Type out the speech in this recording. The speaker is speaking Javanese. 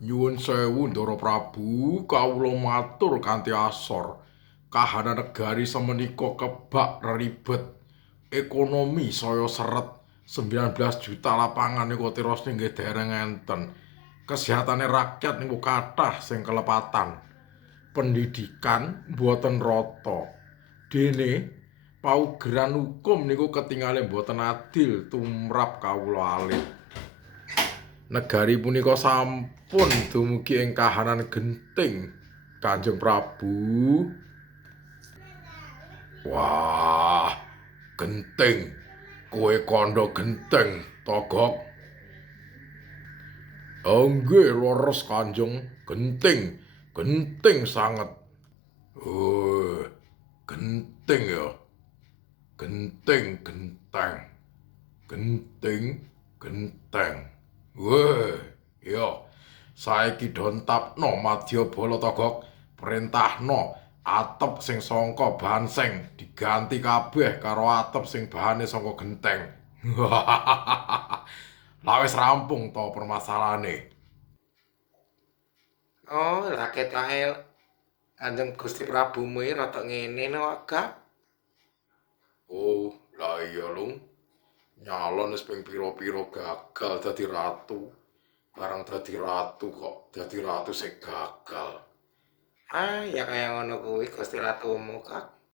Nyuwun sewu Ndara Prabu, kawula matur kanthi asor. Kahanan negari semenika kebak ribet. Ekonomi saya seret 19 juta lapangan niku tiros nggih dereng enten. Kesehatane rakyat niku kathah sing kelepatan. Pendidikan mboten rata. Dene paugeran hukum niku ketingale mboten adil tumrap kawula alit. Negari punika sampun dumugi ing kahanan genting, Kanjeng Prabu. Wah, genting. Kowe kandha genting, Togok. Nggih, leres Kanjeng, genting. Genting sanget. Oh, genting ya. Genting, genteng. Genting, genteng. Weh, ya. Saiki dontapno Madyabala Togok, perintahno atep sing sangka bahan seng diganti kabeh karo atep sing bahane sangka genteng. Lah wis rampung to permasalahane. Oh, raket ae Kanjeng Gusti Prabu muwi rada ngene no, Kak. Oh, lah iya lung. Nyalon wis ping pira-pira gagal dadi ratu. Barang dadi ratu kok dadi ratu sing gagal. Ah, ya kaya ngono kuwi Gusti Ratumu, Kak.